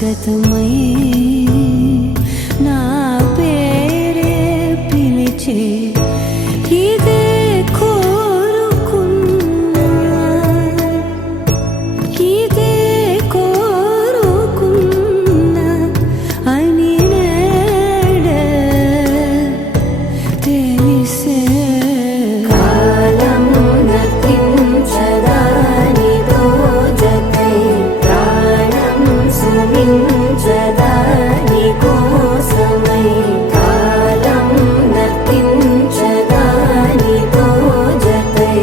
గతమై నా పేరే పిలిచే ఇదే కోరుకున్నా ఇదే కోరుకున్నా అని నేడే తెలిసే కాలం నతించదానిదో జతై ప్రాణం సుమించదాని కోసమై కాలం నతించదానిదో జతై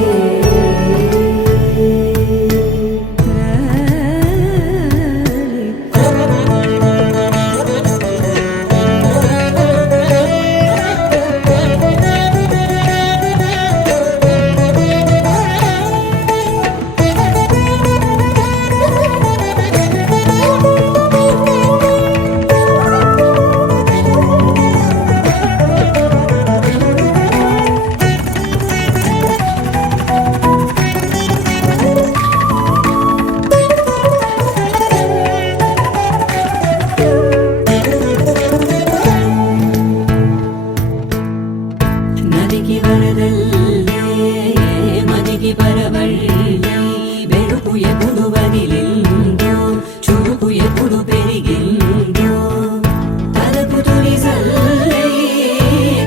నదికి వరదల్లే మదికి పరవళ్ళే వెలుపు ఎప్పుడు వదిలిందో చురుకు ఎప్పుడు పెరిగిందో తలపు తొలి సల్లే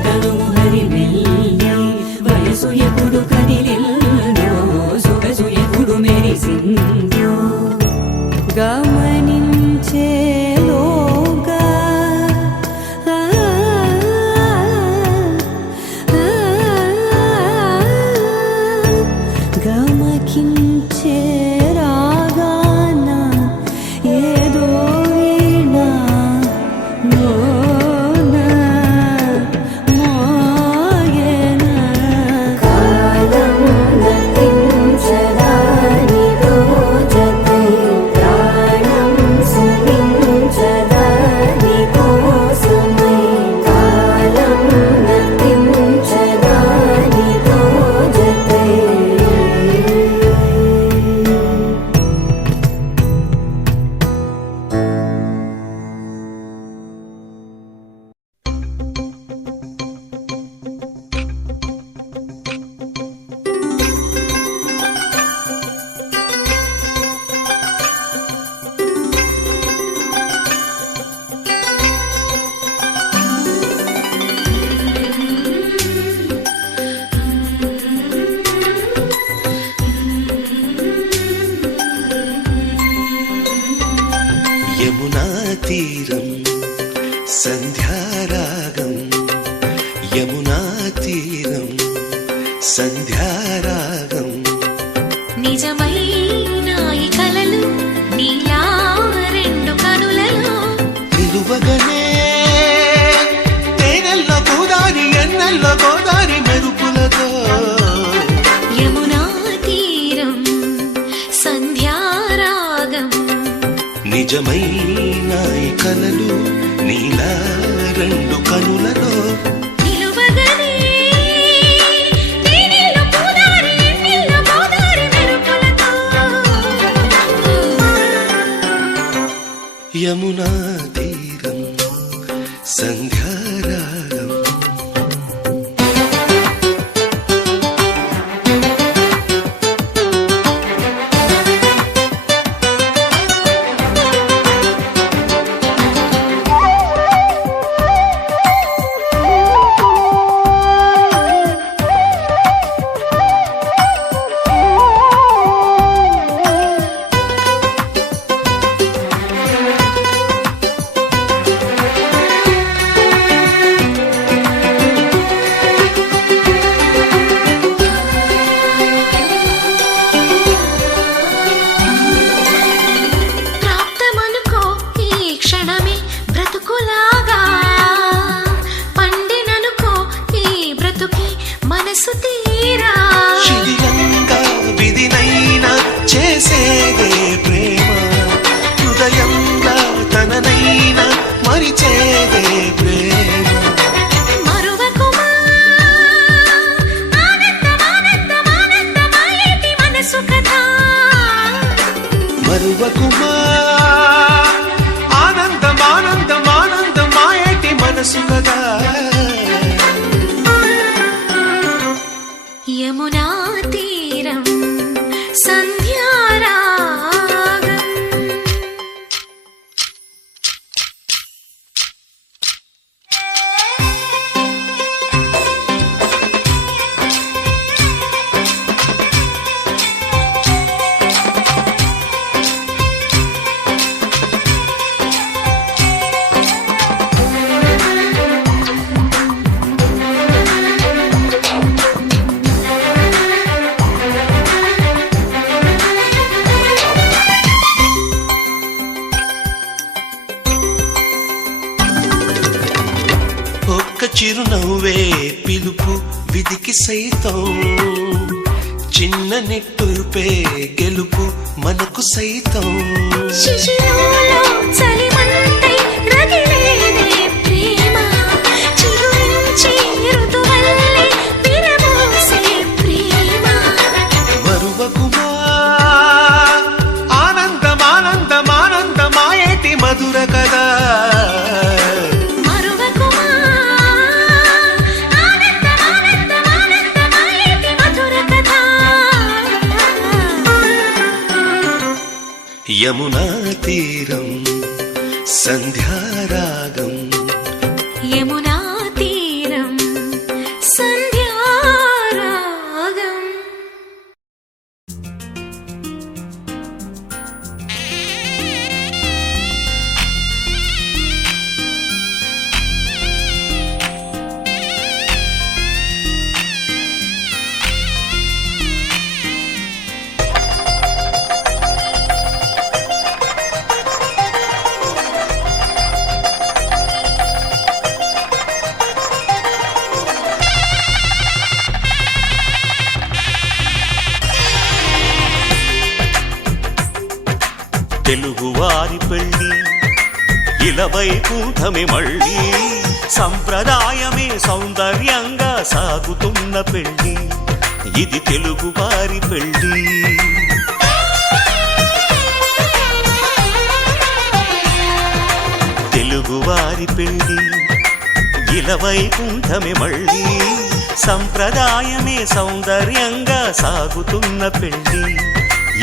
కనుము హరిమెల్లే వయసు ఎప్పుడు కదిలిందో సొగసు ఎప్పుడు మెరిసిందో గమనించేలోగా గమకించే రాగాన ఏదో వీణా మోన మోగేనా కాలం నతించదానిదో జతై ప్రాణం సుమించదాని కోసమై కాలం నతించదానిదో జతై యమునా తీరం సంధ్యారాగం యమునా తీరం సంధ్యారాగం నిజమైన ఈ కలలు నీలా రెండు కనులలో నిలువగనే తేనెల్లో గోదారి ఎన్నెల్లో గోదారి మెరుపులతో యమునా తీరం సంధ్యారాగం నిజమైన ఈ కలలు నీలా రెండు కనులలో నిలువగనే తేనెల్లో గోదారి ఎన్నెల్లో గోదారి మెరుపులతో యమునా తీరం సంధ్యారాగం తీరం సంధ్యారాగం ఒక్క చిరునవ్వే పిలుపు విధికి సైతం, చిన్న నిట్టూర్పే గెలుపు మనకు సైతం. శిశిరంలో చలిమంటై రగిలేదే ప్రేమ, చిరుమించి ఋతువల్లే విరబోసే ప్రేమ. మరువకుమా ఆనందమానందమానందమాయేటి మధుర కదా. మరువకుమా ఆనందమానందమానందమాయేటి మధుర కథ. యమునా తీరం సంధ్యారాగం, యమునా తీరం సంధ్యారాగం. తెలుగువారి పెళ్ళి ఇలవైకుంఠమే మళ్ళీ, సంప్రదాయమే సౌందర్యంగా సాగుతున్న పెళ్ళి, ఇది తెలుగువారి పెళ్ళి. తెలుగువారి పెళ్ళి ఇలవైకుంఠమే మళ్ళీ, సంప్రదాయమే సౌందర్యంగా సాగుతున్న పెళ్ళి,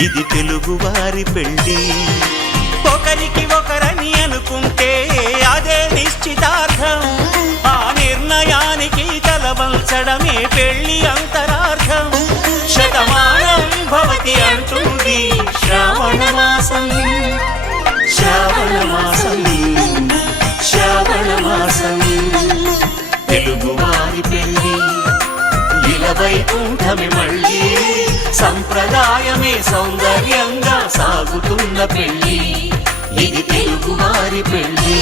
ఇది తెలుగువారి పెళ్ళి. ఒకరికి ఒకరని అనుకుంటే అదే నిశ్చితార్థం, ఆ నిర్ణయానికి తలవంచడమే పెళ్ళి అంతరార్థం. శతమానం భవతి అంటుంది శ్రావణ మాసం, శ్రావణ మాసం, శ్రావణ మాసం. తెలుగువారి పెళ్ళి ఇలవైకుంఠమే మళ్ళీ, సంప్రదాయమే సౌందర్యంగా సాగుతున్న పెళ్ళి, ఇది తెలుగువారి పెళ్ళి.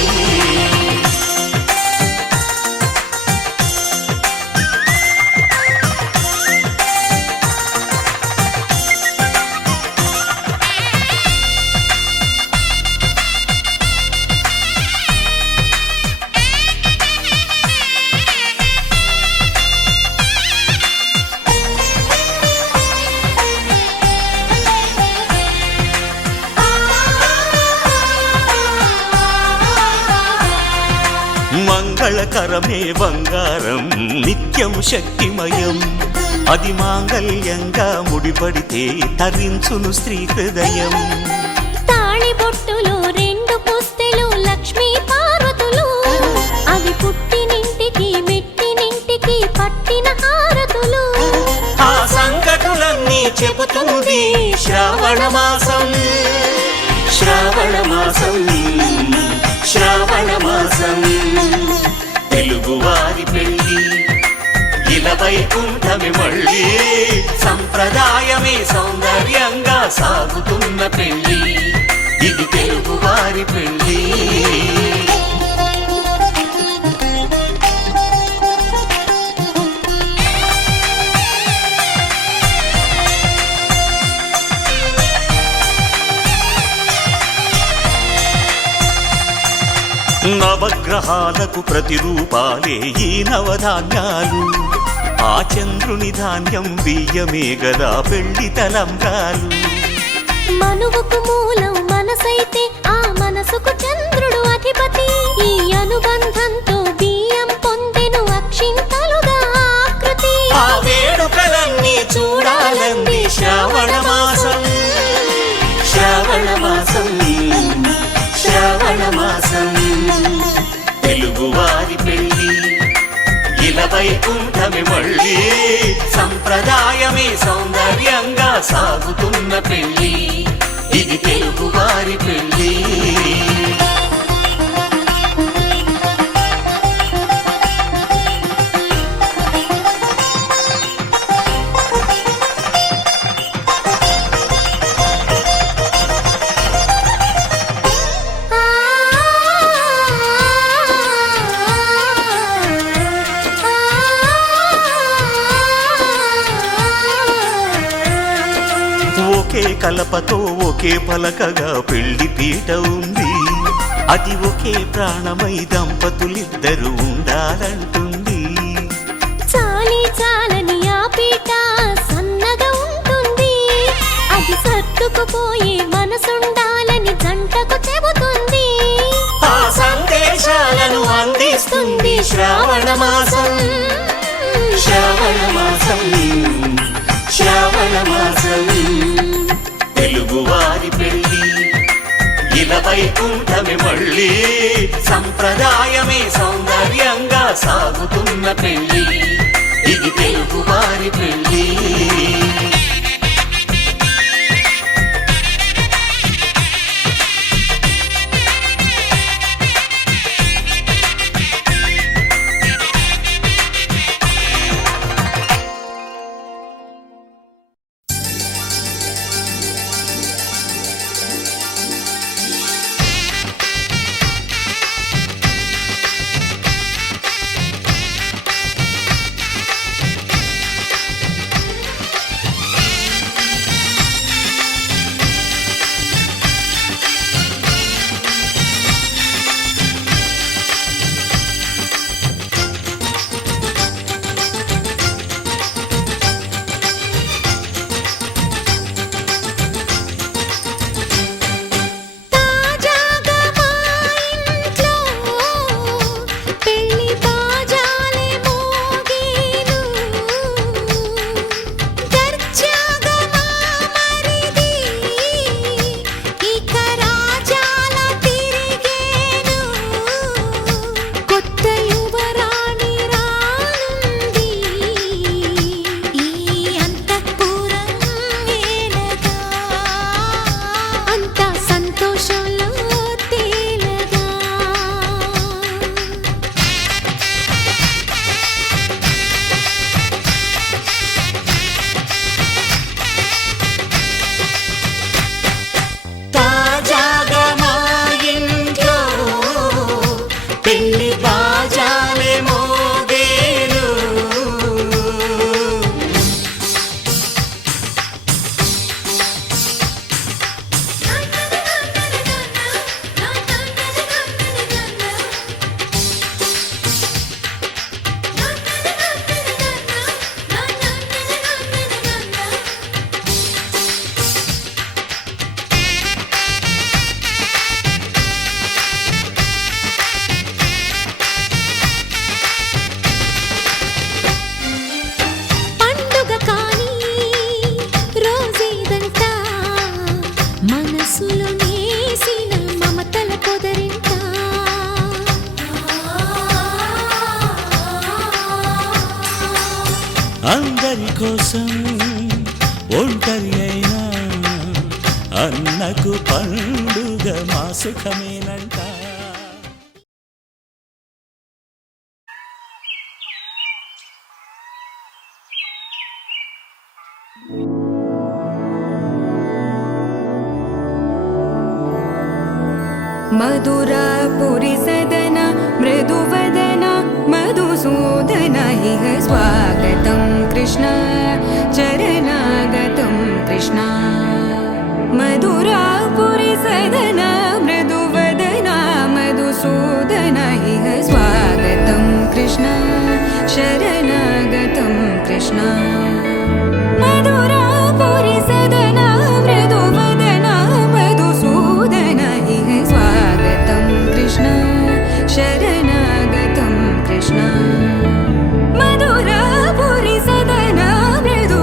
మంగళకరమే బంగారం నిత్యం శక్తిమయం, అది మాంగళ్యంగా ముడిపడితే తరించును స్త్రీ హృదయం. తాళి బొట్టులో రెండు పుస్తెలు లక్ష్మీ పార్వతులు, అవి పుట్టినింటికి మెట్టినింటికి పట్టిన హారతులు. ఆ సంగతులన్నీ చెబుతుంది శ్రావణ మాసం, శ్రావణ మాసం, శ్రావణ మాసం. తెలుగువారి పెళ్ళి ఇలవైకుంఠమే మళ్ళీ, సంప్రదాయమే సౌందర్యంగా సాగుతున్న పెళ్ళి, ఇది తెలుగువారి పెళ్ళి. నవగ్రహాలకు ప్రతిరూపాలే ఈ నవధాన్యాలు, ఆ చంద్రుని ధాన్యం బియ్యమే గదా పెళ్లి తలంబ్రాలు. మనువుకు మూలం మనసైతే ఆ మనసుకు చంద్రుడు అధిపతి, ఈ అనుబంధంతో బియ్యం పొందెను అక్షింతలుగా ఆకృతి. ఆ వేడుకలన్నీ చూడాలి వైకుంఠమి మళ్ళీ సంప్రదాయమే సౌందర్యంగా సాగుతున్న పెళ్ళి ఇది తెలుగువారి పెళ్ళి ఒకే కలపతో ఒకే పలకగా పెళ్లి పీట ఉంది అది ఒకే ప్రాణమై దంపతులిద్దరూ ఉండాలంటుంది చాలి చాలని ఆ పీట సన్నగా ఉంటుంది అది సర్దుకుపోయే మనసుండాలని జంటకు చెబుతుంది ఆ సందేశాలను అందిస్తుంది శ్రావణ మాసం శ్రావణ మాసం శ్రావణ మాసం తెలుగువారి పెళ్ళి ఇలా వైకుంఠమి మళ్ళీ సంప్రదాయమే సౌందర్యంగా సాగుతున్న పెళ్ళి ఇది తెలుగువారి పెళ్ళి అందరి కోసం ఒంటరి అయినా అన్నకు పండుగ మా సుఖమేనంట. मधुरापुरी सदन मृदुवदन मधुसूदन इह स्वागतं कृष्ण चरणागतं कृष्ण. मधुरापुरी सदन मृदुवदन मधुसूदन इह स्वागतं कृष्ण शरणागतं कृष्ण. मधुरापुरी सदन मृदुवदन मधुसूदन इह स्वागतं कृष्ण शरणागतं कृष्ण. मधुरापुरी सदन मृदुवदन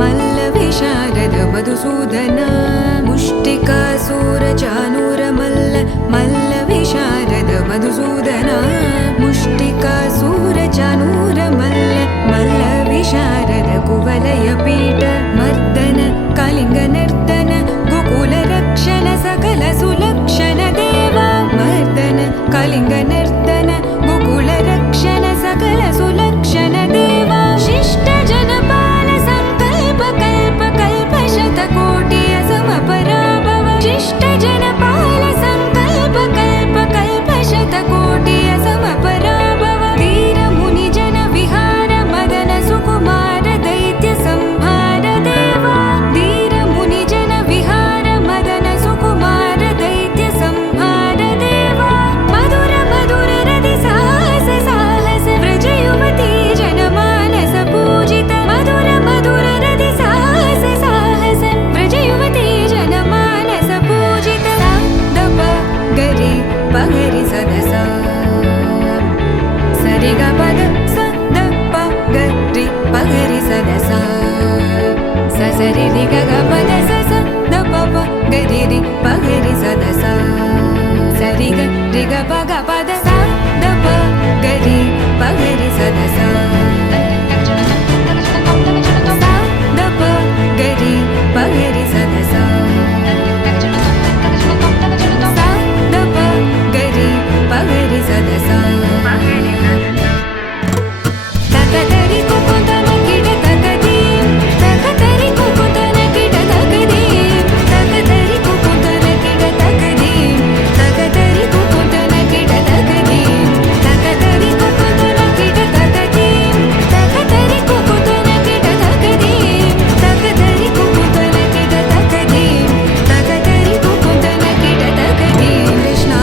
मल्ल विशारद मधुसूदन मुष्टिकासूरचानूरमल्ल मल्ल विशारद मधुसूदन मुष्टिकासूरचानूरमल्ल मल्ल विशारद कुवलयपीठ मर्दन कलिङ्गनर्तन गोकुलरक्षण सकल सुलक्षण देवा मर्दन कलिङ्गनर्तन गोकुलरक्षण सकल सुलक्षण देवा शिष्ट जनपाल संकल्प कल्प कल्प शतकोटि असमपराभव शिष्ट जनपाल संकल्प कल्प कल्प शतकोटि असमपराभव धीर मुनि जन विहार मदन सुकुमार दैत्य संहार देवा धीर मुनि जन विहार मदन सुकुमार दैत्य संहार देवा मधुर मधुर रति साहस साहस व्रज युवती जनमानस पूजित मधुर मधुर रति साहस साहस व्रज युवती जनमानस पूजित सा दप गरि पगरि सदस सरि ग पद स द प गरि पगरि सदस स सरि रि ग ग पद स स द प प गरि रि पगरि सदस सरि ग रि ग प ग पद स द प गरि पगरि सदस सा द प गरि पगरि सदस सा द प गरि पगरि सदस तकतरि कुकुतन किड तकदीं तकतरि कुकुतन किड तकदीं तकतरि कुकुतन किड तकदीं तकतरि कुकुतन किड तकदीं तकतरि कुकुतन किड तकदीं तकतरि कुकुतन किड तकदीं तकतरि कुकुतन किड तकदीं तकतरि कुकुतन किड तकदीं कृष्णा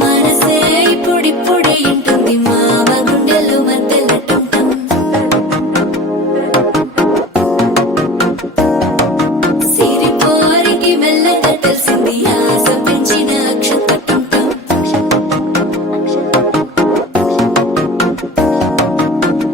మనసే ఇప్పుడిప్పుడే ఇంటుంది మామ గుండెలు మధ్యలటం సిరిపోరికి మెల్లగా తెలిసింది ఆశ పెంచిన అక్షతటం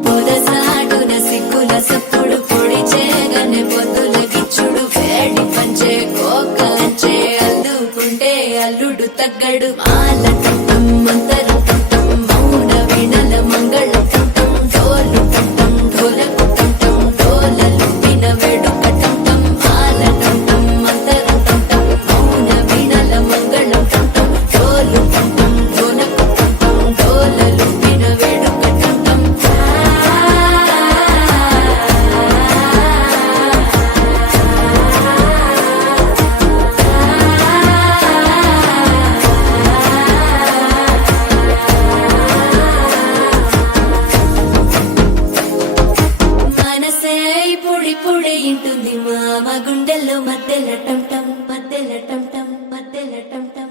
పొదసాటున సిగ్గుల సప్పుడు పొడి చేయగానే పొద్దుల గిచ్చుడు వేడి పంచే కోకంచే అల్లుకుంటే అల్లుడు తగ్గడు మాల కంఠం మంతర కంఠం మౌన వినల మంగళ కంఠం డోలు కంఠం ఢోలకు కంఠం డోలలు విన వేడుక కంఠం మాల కంఠం మంతర కంఠం మౌన వినల మంగళ కంఠం డోలు కంఠం ఢోలకు కంఠం డోలలు విన వేడుక కంఠం మనసే ఇప్పుడిప్పుడే ఇంటుంది మామ గుండెల్లో మధ్యల టంటం మధ్యల టంటం మధ్యల టంటం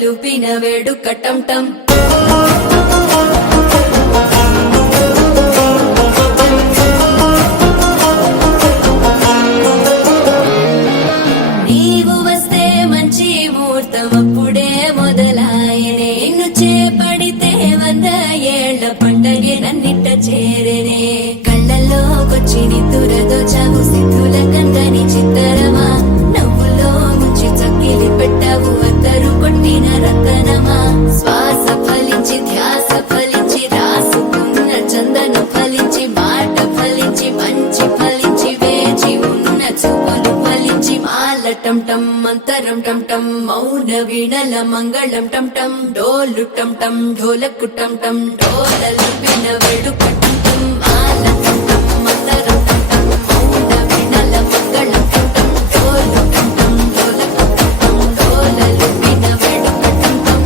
లూపిన వేడుక టంటం నీవు వస్తే మంచి ముహూర్తం అప్పుడే మొదలాయనే నిన్ను చేపడితే 100 ఏళ్ల పండగ మెల్లగే నన్నిట్ట చేరేనే కళ్ళల్లోకొచ్చి నిద్దురదోచావు సిద్ధుల కందని చిత్తరమా నవ్వులో ముంచి చక్కిలి పెట్టావు అద్దరు కొట్టిన రతనమా శ్వాస ఫలించి ధ్యాస ఫలించి రాసుకున్న చందన ఫలించి మాట ఫలించి మంచి ఫలించి వేచి ఉన్న చూపులు ఫలించి మాల టం టం మంతరం టం టం మౌన వీణల మంగళం టం టం డోలు టం టం ఢోలకు టం టం డోలలు విన వేడుక టం టం మాల టం టం మంతరం టం టం మౌన వీణల మంగళం టం టం డోలు టం టం ఢోలకు టం టం డోలలు విన వేడుక టం టం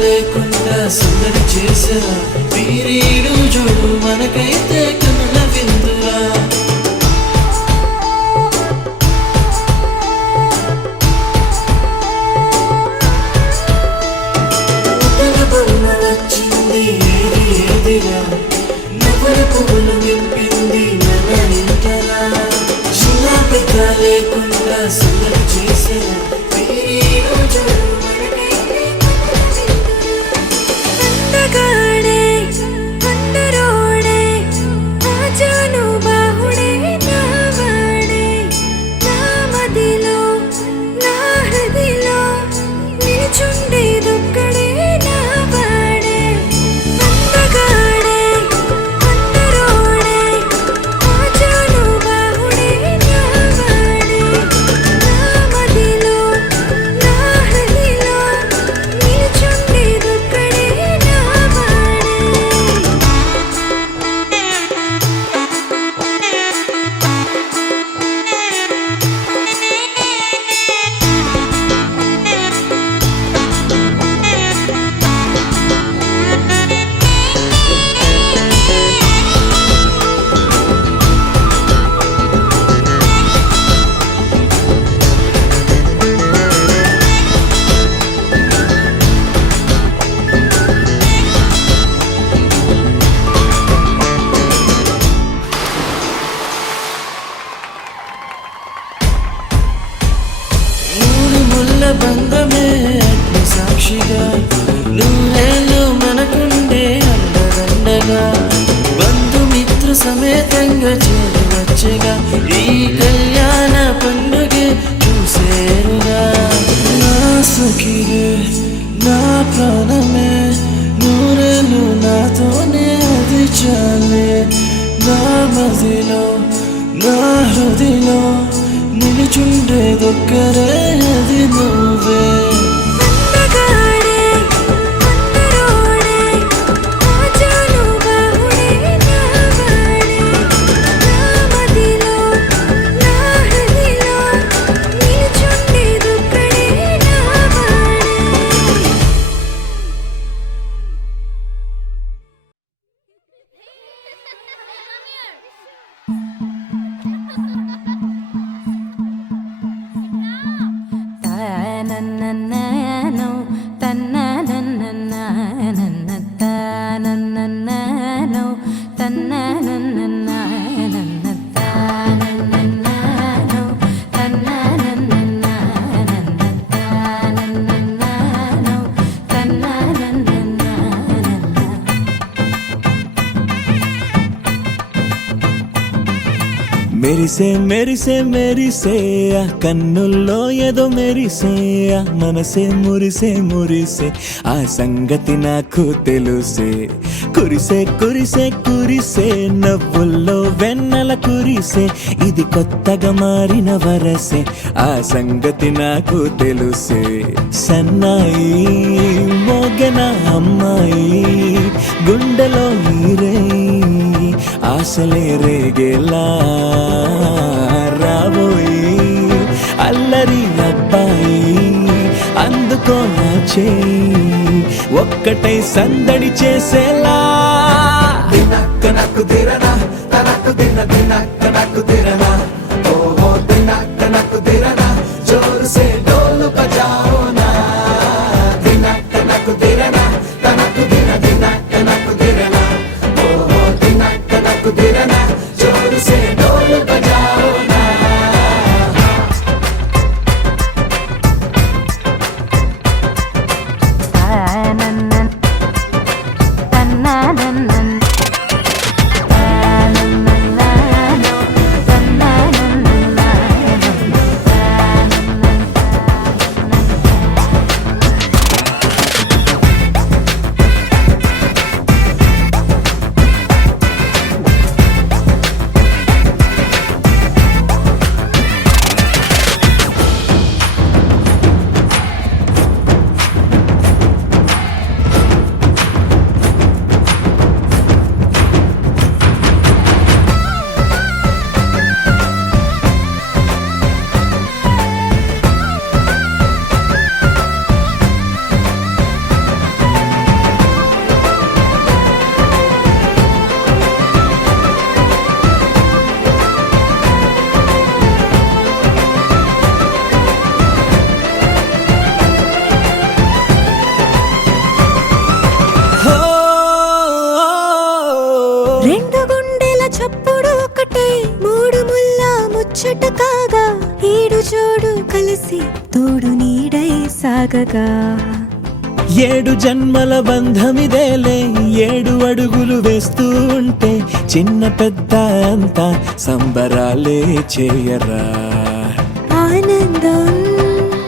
లేకుండా సందడి చేసరా వీరీడు చూడు మనకైతే కనుల విందురా వచ్చింది ఏది ఏదిరా నువ్వుల పువ్వులు నింపింది మన ఇంటరా చిన్న పెద్ద లేకుండా సందడి చేసరా వీరీడు చూడు అందగాడే అందరోడే ఆజాను బాహుడే నావాడే నా మదిలో నా హృదిలో నిల్చుండేదొక్కడే నావాడే అందగాడే అందరోడే ఆజాను బాహుడే నావాడే నా మదిలో నా హృదిలో నిల్చుండేదొక్కడే బంధమే అగ్ని సాక్షిగా నూరేళ్ళు మనకుండే అండదండగా బంధుమిత్ర సమేతంగా చేరి వచ్చగా ఈ కళ్యాణ పండుగ చూసేరుగా నా సఖివే నా ప్రాణమే నూరేళ్ళు నాతోనే అది చాలే నా మదిలో నా హృదిలో నిలుచుండేదొక్కరే అది నువ్వే na మెరిసే మెరిసే మెరిసే ఆ కన్నుల్లో ఏదో మెరిసే ఆ మనసే మురిసే మురిసే ఆ సంగతి నాకు తెలుసే కురిసే కురిసే కురిసే నవ్వుల్లో వెన్నెల కురిసే ఇది కొత్తగా మారిన వరసే ఆ సంగతి నాకు తెలుసే సన్నాయి మోగన అమ్మాయి గుండెలో ఈరే ఆశలే రేగేలా రాబోయి అల్లరి అబ్బాయి అందుకో నా చేయి ఒక్కటై సందడి చేసేలా దినక్క నాకు దిరనా తనకు దిన దినక్క నాకు దిరనా ఓహో దినక్క నాకు దిరనా జోరు సే డోలు బజాओ నా దినక్క నాకు దిరనా తనకు దిన దినక్క నాకు దిరనా ఓహో దినక్క నాకు దిరనా జోరు సే డోలు బజాओ నా రెండు గుండెల చప్పుడు ఒకటై మూడు ముల్ల ముచ్చట కాగా ఈడు జోడు కలిసి తోడు నీడై సాగగా ఏడు జన్మల బంధమిదేలే ఏడు అడుగులు వేస్తూ ఉంటే చిన్న పెద్ద అంతా సంబరాలే చేయరా ఆనందం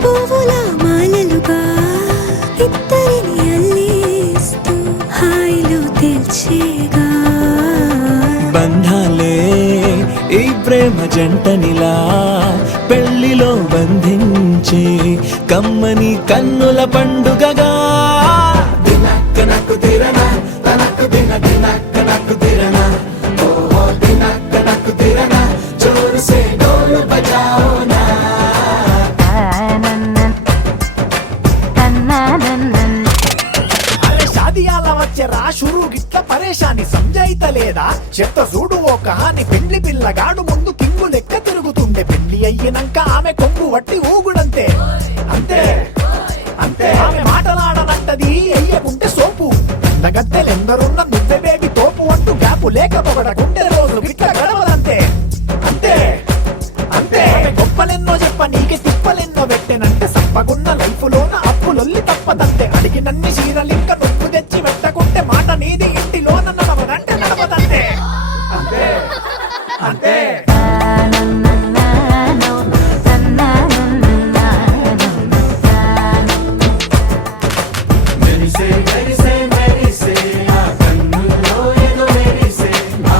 పువ్వుల మాలలుగా ఇద్దరిని అల్లేస్తూ హాయిలో తెల్చేగా బంధాలే ఈ ప్రేమ జంటనిలా పెళ్లిలో బంధించే కమ్మని కన్నుల పండుగగా దినక్క నాకు దిరనా తనకు దిన దినక్క నాకు దిరనా ఓహో దినక్క నాకు దిరనా జోరు సే డోలు బజాओ నా అరే షాదియాల వచ్చెరా షురు గిట్ల పరేషాని సంజాయితలేదా చెత్త చూడు ఓ కహాని పెండ్లి పిల్లగాడు ముందు కింగు లెక్క తిరుగుతుండే పెళ్లి అయ్యినంక ఆమె కొంగు వట్టి ఊగుడంతే అంతే అంతే ఆమె మాటలాడనంటది అయ్యకుంటే సోపు నగద్దెలెందరున్న నువ్వే బేబీ తోపు అంటూ గ్యాపు లేక పొగడకుంటే రోజు గిట్ల గడవదంతే అంతే అంతే ఆమె గొప్పలెన్నో చెప్ప నీకే తిప్పలెన్నో పెట్టెనంటే సప్పగున్న లైఫ్ లోన అప్పులొల్లి తప్పదంతే అడిగినన్ని చీరలింక నువ్వు తెచ్చి పెట్టకుంటే మాట నీది ఇంటిలోన నడవదంటే నడవదంతే అంతే అంతే మెరిసే మెరిసే మెరిసే ఆ కన్నుల్లో ఏదో మెరిసే ఆ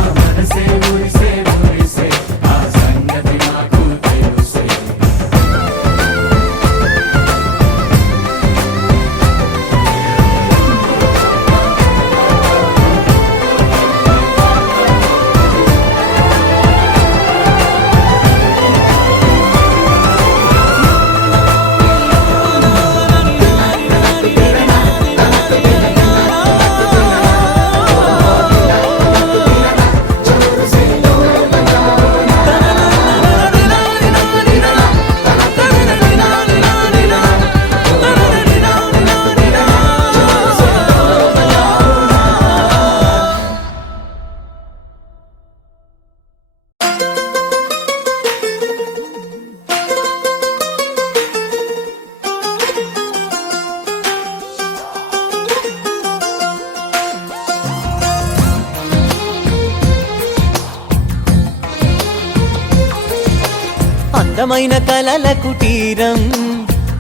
అందమైన కలల కుటీరం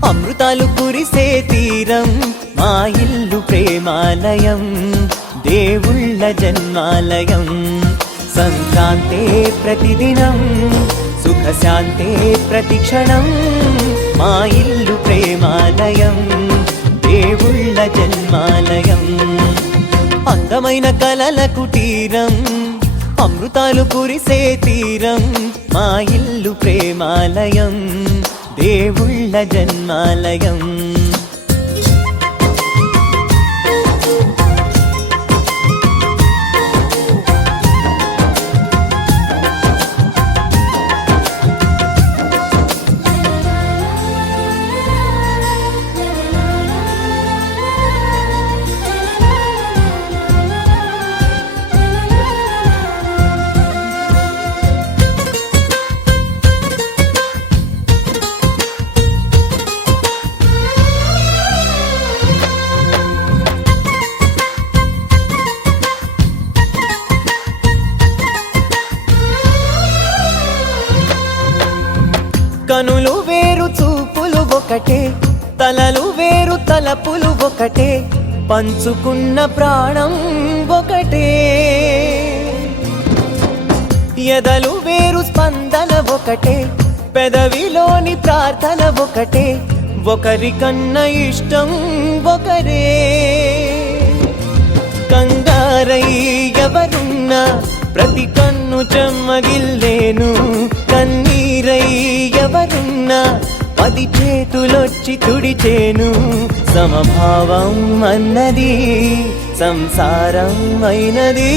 అమృతాలు కురిసే తీరం మా ఇల్లు ప్రేమాలయం దేవుళ్ళ జన్మాలయం సంక్రాంతే ప్రతిదినం సుఖశాంతే ప్రతిక్షణం మా ఇల్లు ప్రేమాలయం దేవుళ్ళ జన్మాలయం అందమైన కలల కుటీరం అమృతాలు కురిసే తీరం మా ఇల్లు ప్రేమాలయం దేవుళ్ళ జన్మాలయం కనులు వేరు చూపులు ఒకటే తలలు వేరు తలపులు ఒకటే పంచుకున్న ప్రాణం ఒకటే ఎదలు వేరు స్పందన ఒకటే పెదవిలోని ప్రార్థన ఒకటే ఒకరికన్నా ఇష్టం ఒకరే కంగారై ఎవరున్నా ప్రతి కన్ను చెమ్మగిల్లేను కన్నీరై ఎవరున్నా 10 చేతులొచ్చి తుడిచేను సమభావం అన్నది సంసారం అయినది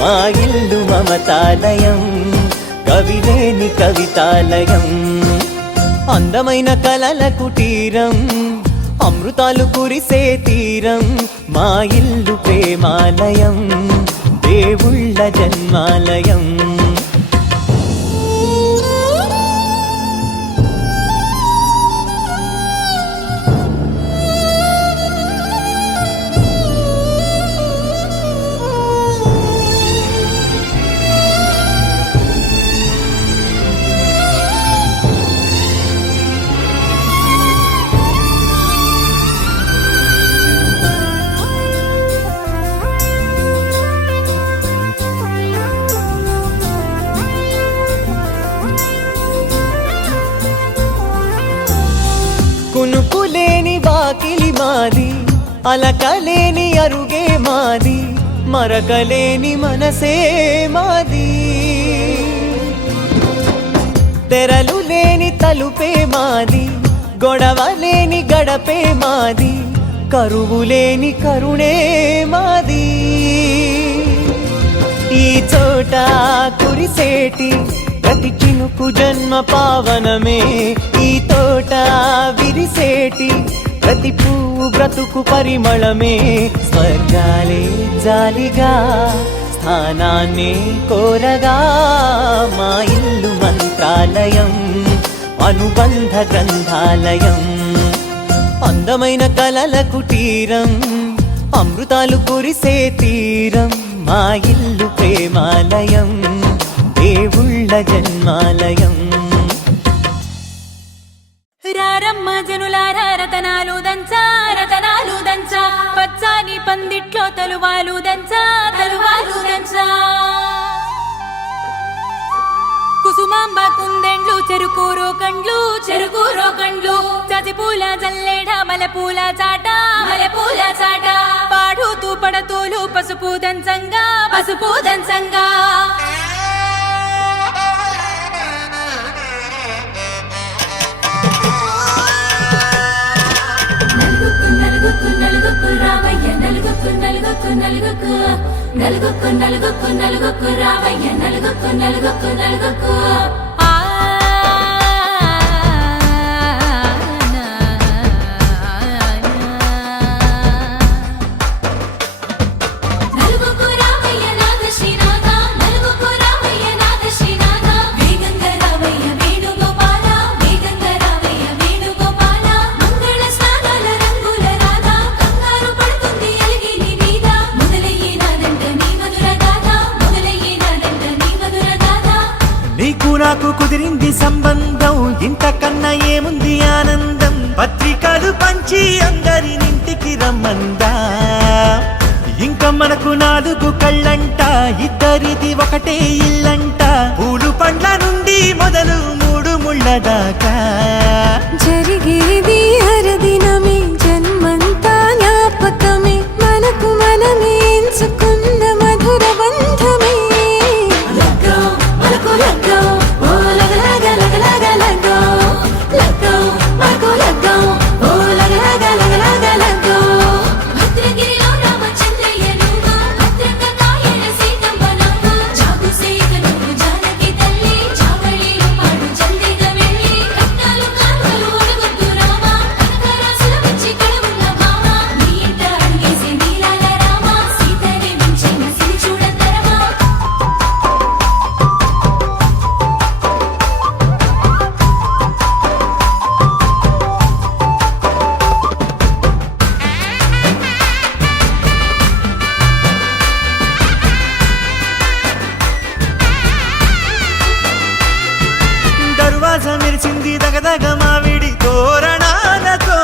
మా ఇల్లు మమతాలయం కవిలేని కవితాలయం అందమైన కలల కుటీరం అమృతాలు కురిసే తీరం మా ఇల్లు ప్రేమాలయం దేవుళ్ళ జన్మాలయం కునుకులేని వాకిలి మాది అలకలేని అరుగే మాది మరకలేని మనసే మాది తెరలు లేని తలుపే మాది గొడవ లేని గడపే మాది కరువు లేని కరుణే మాది ఈ చోట కురిసేటి ప్రతి చినుకు జన్మ పావనమే ఈ తోట విరిసేటి ప్రతి పువ్వు బ్రతుకు పరిమళమే స్వర్గాలే జాలిగా స్థానాన్ని కోరగా మా ఇల్లు మంత్రాలయం అనుబంధ గ్రంథాలయం అందమైన కలల కుటీరం అమృతాలు కురిసే తీరం మా ఇల్లు ప్రేమాలయం దేవుళ్ళ జన్మాలయం రారమ్మ జనులారా రతనాలు దంచా రతనాలు దంచా పచ్చాని పందిట్లో తలువాలు దంచా తలువాలు దంచా కుసుమాంబ కుందెండ్లు చెరుకూరో కండ్లు చెరుకూరో కండ్లు చచిపూల జల్లేడ మలపూల చాట మలపూల చాట పాడుతూ పడతూలు పసుపు దంచంగా పసుపు దంచంగా నలుగుకు రామయ్య నలుగుకు నలుగుకు నలుగుకు నలుగుకు నలుగుకు నలుగుకు రామయ్య నలుగుకు నలుగుకు నలుగుకు నీకు నా నాకు కుదిరింది సంబంధం, ఇంతకన్నా ఏముంది ఆనందం. పత్రికలు పంచి అందరినింటికి రమ్మందా, ఇంకా మనకు 4 కళ్ళంట, ఇద్దరిది ఒకటే ఇల్లంట. పూలు పండ్ల నుండి మొదలు 3 ముళ్ళ దాకా జరిగేది హరదినమే, జన్మంతా జ్ఞాపకమే, మనకు మనమే ఎంచుకున్న మధుర బంధమే. లగ్గో మనకు లగ్గో, ఓ లగలగ లగలగ లగ్గో. లగ్గో మనకు లగ్గో, ఓ లగలగ లగలగ లగ్గో. భద్రగిరిలో రామచంద్రయ్య నువ్వు, భద్రంగా కాయల సీతమ్మ నవ్వు. జాగు సేకను జానకి తల్లి, జావళిలో పాడు జల్దిగా వెళ్ళి. రత్నాలు కాంతలు అడగొద్దు రామా, కనకరాసుల వచ్చి కడవున్న భామ. నీ ఇంట అడిగేసి నీలాల రామ, సీతని మించిన సిరి చూడతరమా. దర్వాజా మెరిసింది దగదగ మావిడి తోరణాలతో,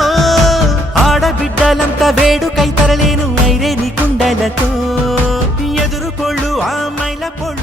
ఆడబిడ్డలంతా వేడుకై తరలేను ఐరేని కుండలతో. ఎదురుకోళ్ళు ఆ మైల పొళ్ళు